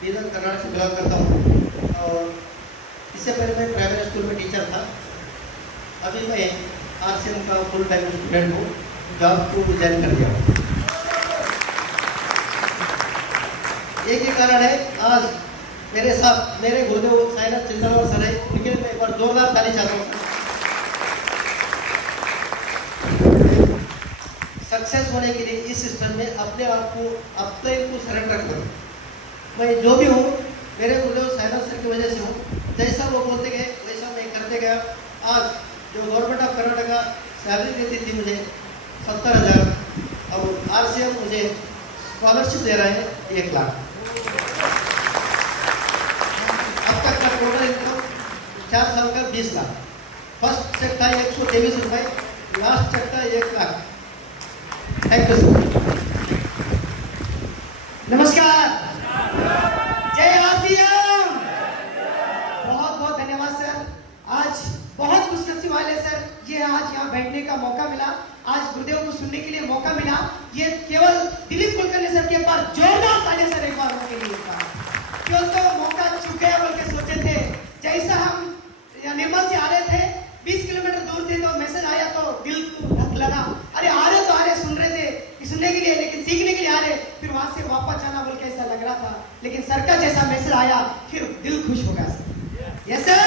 बीदर कर्नाटक से बिलोंग करता हूँ और इससे पहले मैं प्राइमरी स्कूल में टीचर था। अभी मैं आरसीएम का फुल टाइम स्टूडेंट हूँ, जॉब को ज्वाइन कर दिया हूँ। एक ही कारण है, आज मेरे साथ मेरे गुरुदेव साईनाथ चिंतनवर सर है, उनके लिए मैं एक बार जोरदार ताली चाहता हूँ। सक्सेस होने के लिए इस सिस्टम में अपने आप को सरेंडर करो। मैं जो भी हूँ मेरे गुरुदेव साईनाथ सर की वजह से हूँ। जैसा वो बोलते गए वैसा मैं करते गया। आज जो गवर्नमेंट ऑफ कर्नाटका सैलरी देती थी मुझे 70,000, अब आरसीएम मुझे स्कॉलरशिप दे रहा है 1 लाख। अब तक का टोटल इनकम 4 साल का 20 लाख। फर्स्ट चेक था 123 रुपये, लास्ट चेक था 1 लाख। Thank you sir. नमस्कार, जय आरसीएम। बहुत बहुत धन्यवाद सर। आज बहुत खुशनसीब वाले सर, ये आज यहाँ बैठने का मौका मिला, आज गुरुदेव को सुनने के लिए मौका मिला। ये केवल दिलीप कुलकर्णी सर के पास जोरदार ताली सर एक बार उनके लिए था। क्यों तो मौका चुक गया बोल के सोचे थे। जैसा हम निर्मल से आ रहे थे, 20 किलोमीटर दूर थे तो मैसेज आया तो दिल को धक लगा। अरे आ रहे तो आ रहे, सुन रहे थे सुनने के लिए, लेकिन सीखने के लिए आ रहे, फिर वहां से वापस जाना बोल के ऐसा लग रहा था। लेकिन सर का जैसा मैसेज आया फिर दिल खुश हो गया सर। यस सर,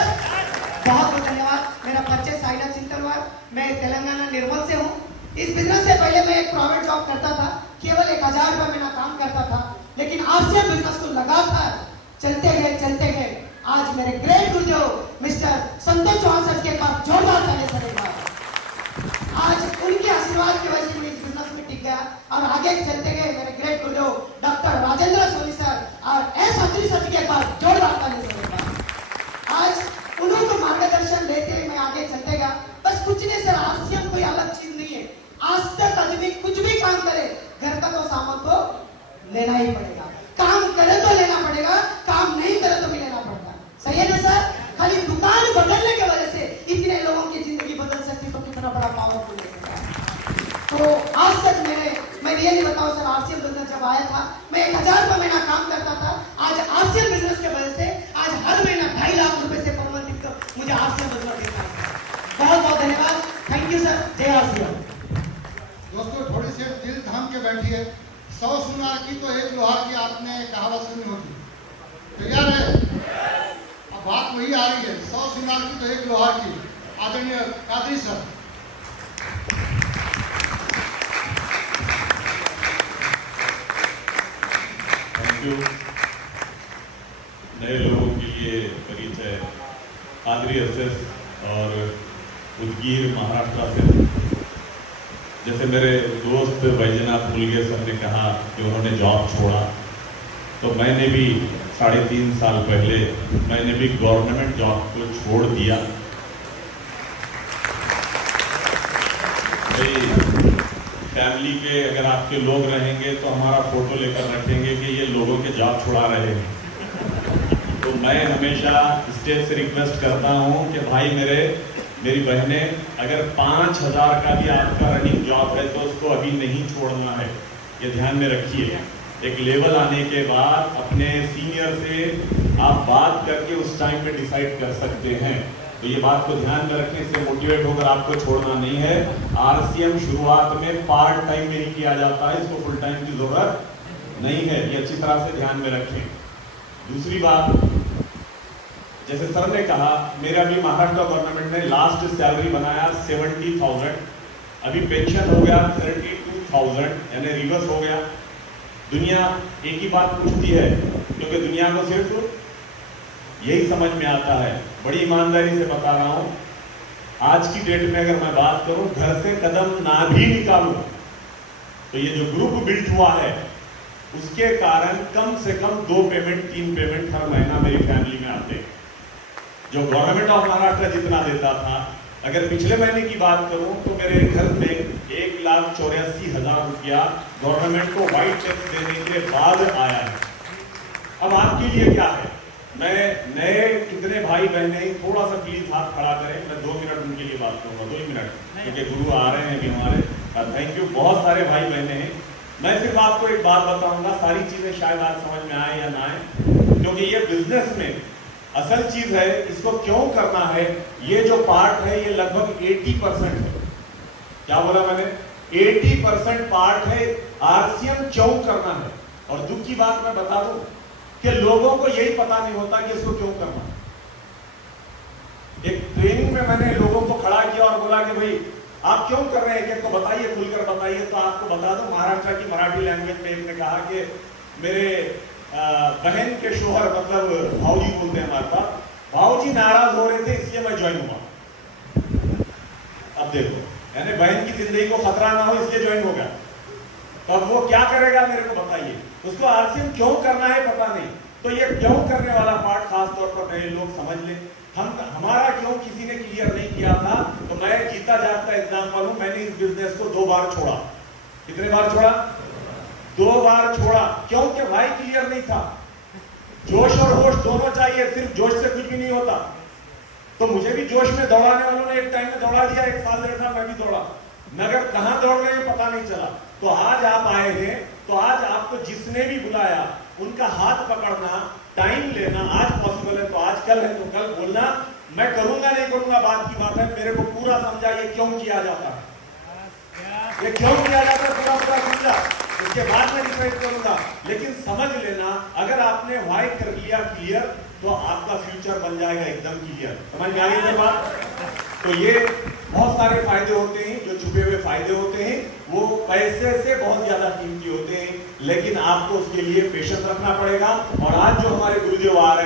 बहुत बहुत धन्यवाद। मेरा परिचय साईनाथ चिंतनवर, मैं तेलंगाना निर्मल से हूँ। इस बिजनेस से पहले मैं एक प्राइवेट जॉब करता था, केवल 1,000 रुपये महीना काम करता था। लेकिन आरसीएम बिजनेस को लगातार चलते गए। आज मेरे ग्रेट गुरुदेव मिस्टर संतोष चौहान सर के पास जोरदार ताली सर एक बार। आज उनके आशीर्वाद की वजह से मैं इस बिजनेस में टिक गया और आगे चलते गए। मेरे ग्रेट गुरुदेव डॉक्टर राजेंद्र सोनी सर और एस अत्री सर के पास जोरदार ताली सर एक बार। आज उन्होंने को मार्गदर्शन लेते हुए मैं आगे चलते गया। बस कुछ नहीं सर, आरसीएम कोई अलग चीज नहीं है। आज तक आदमी कुछ भी काम करे, घर का तो सामान तो लेना ही पड़ेगा। काम करे तो लेना पड़ेगा, काम नहीं करे तो भी लेना पड़ता। सही है ना सर? खाली दुकान बदलने की वजह से इतने लोगों की जिंदगी बदल सकती, तो कितना बड़ा पावरफुल है। तो आज तक मैं रियली बताऊं सर, आरसीएम बिजनेस जब आया था मैं 1,000 रुपये महीना काम करता था। आज आरसीएम बिजनेस की वजह से आज हर महीना 2.5 लाख रुपए से पर मंथ मुझे आरसीएम बिजनेस देता है। बहुत बहुत धन्यवाद। Thank you sir. जय आरसीएम। दोस्तों, थोड़ी सी दिल थाम के बैठिए। 100 सुनार की तो 1 लोहार की, आपने कहावत सुनी होगी। तैयार है? अब बात वही आ रही है, 100 सुनार की तो 1 लोहार की। आदरणीय कादरी सर। Thank you. नए लोगों के लिए परिचय, कादरी एसएस और उदगीर महाराष्ट्र से। जैसे मेरे दोस्त बैजनाथ मुलगे सर ने कहा कि उन्होंने जॉब छोड़ा, तो मैंने भी 3.5 साल पहले मैंने भी गवर्नमेंट जॉब को छोड़ दिया। फैमिली के अगर आपके लोग रहेंगे तो हमारा फोटो लेकर रखेंगे कि ये लोगों के जॉब छुड़ा रहे हैं। तो मैं हमेशा स्टेज से रिक्वेस्ट करता हूँ कि भाई मेरी बहनें, अगर 5,000 का भी आपका रनिंग जॉब है तो उसको अभी नहीं छोड़ना है, ये ध्यान में रखिए। एक लेवल आने के बाद अपने सीनियर से आप बात करके उस टाइम पे डिसाइड कर सकते हैं। तो ये बात को ध्यान में रखने से मोटिवेट होकर आपको छोड़ना नहीं है। आरसीएम शुरुआत में पार्ट टाइम में ही किया जाता है, इसको फुल टाइम की जरूरत नहीं है, ये अच्छी तरह से ध्यान में रखें। दूसरी बात, जैसे सर ने कहा, मेरा भी महाराष्ट्र गवर्नमेंट ने लास्ट सैलरी बनाया 70,000, अभी पेंशन हो गया 32,000, यानी रिवर्स हो गया। दुनिया एक ही बात पूछती है, क्योंकि दुनिया को सिर्फ यही समझ में आता है। बड़ी ईमानदारी से बता रहा हूं, आज की डेट में अगर मैं बात करूं, घर से कदम ना भी निकालूं तो ये जो ग्रुप बिल्ड हुआ है उसके कारण कम से कम 2 पेमेंट 3 पेमेंट हर महीना मेरी फैमिली में आते हैं। जो गवर्नमेंट ऑफ महाराष्ट्र जितना देता था, अगर पिछले महीने की बात करूं तो मेरे घर में 1,84,000 रुपया गवर्नमेंट को व्हाइट चेक देने के बाद आया है। अब आपके लिए क्या है, मैं नए कितने भाई बहने थोड़ा सा प्लीज हाथ खड़ा करें, मैं 2 मिनट उनके लिए बात करूंगा, 2 ही मिनट, क्योंकि गुरु आ रहे हैं अभी हमारे। थैंक यू, बहुत सारे भाई बहने हैं। मैं सिर्फ आपको एक बात बताऊंगा, सारी चीजें शायद आज समझ में आए या ना आए। क्योंकि ये बिजनेस में असल चीज है, इसको क्यों करना है, ये जो पार्ट है ये लगभग 80% है। क्या बोला मैंने? 80% पार्ट है आरसीएम क्यों करना है। और दुख की बात मैं बता दूं कि लोगों को यही पता नहीं होता कि इसको क्यों करना है। एक ट्रेनिंग में मैंने लोगों को खड़ा किया और बोला कि भाई आप क्यों कर रहे हैं, एक को बताइए, खुलकर बताइए। तो आपको बता दूं, महाराष्ट्र की मराठी लैंग्वेज में एक ने कहा कि मेरे बहन के शोहर, मतलब भाऊजी बोलते हैं हमारे पास, भाऊजी नाराज हो रहे थे इसलिए मैं ज्वाइन हुआ। अब देखो, यानी बहन की जिंदगी को खतरा ना हो इसलिए ज्वाइन हो गया। तो अब वो क्या करेगा मेरे को बताइए। उसको आरसीएम क्यों करना है पता नहीं। तो ये क्यों करने वाला पार्ट खास तौर पर नए लोग समझ ले। हमारा क्यों किसी ने क्लियर नहीं किया था, तो मैं जीता जागता एग्जाम्पल हूं। मैंने इस बिजनेस को 2 बार छोड़ा। कितने बार छोड़ा? 2 बार छोड़ा। क्यों? कि भाई क्लियर नहीं था। जोश और होश दोनों चाहिए, सिर्फ जोश से कुछ भी नहीं होता। तो मुझे भी जोश में दौड़ाने वालों ने एक टाइम में दौड़ा दिया, 1 साल 1.5 साल मैं भी दौड़ा, मगर कहां दौड़ रहे हैं पता नहीं चला। तो आज आप आए हैं, तो आज आपको जिसने भी बुलाया उनका हाथ पकड़ना, टाइम लेना, आज पॉसिबल है तो आज, कल है तो कल बोलना, मैं करूंगा नहीं करूंगा बात की बात है। मेरे को पूरा समझा ये क्यों किया जाता है, ये क्यों किया जाता है, पूरा समझा। इसके बाद मैं डिसाइड करूंगा, लेकिन समझ लेना, अगर आपने व्हाई कर लिया क्लियर, तो आपका फ्यूचर बन जाएगा एकदम क्लियर। समझ में आ गई बात? तो ये बहुत सारे फायदे होते हैं, जो छुपे हुए फायदे होते हैं वो पैसे से बहुत ज्यादा कीमती होते हैं, लेकिन आपको उसके लिए पेशेंस रखना पड़ेगा। और आज जो हमारे गुरुदेव आ रहे हैं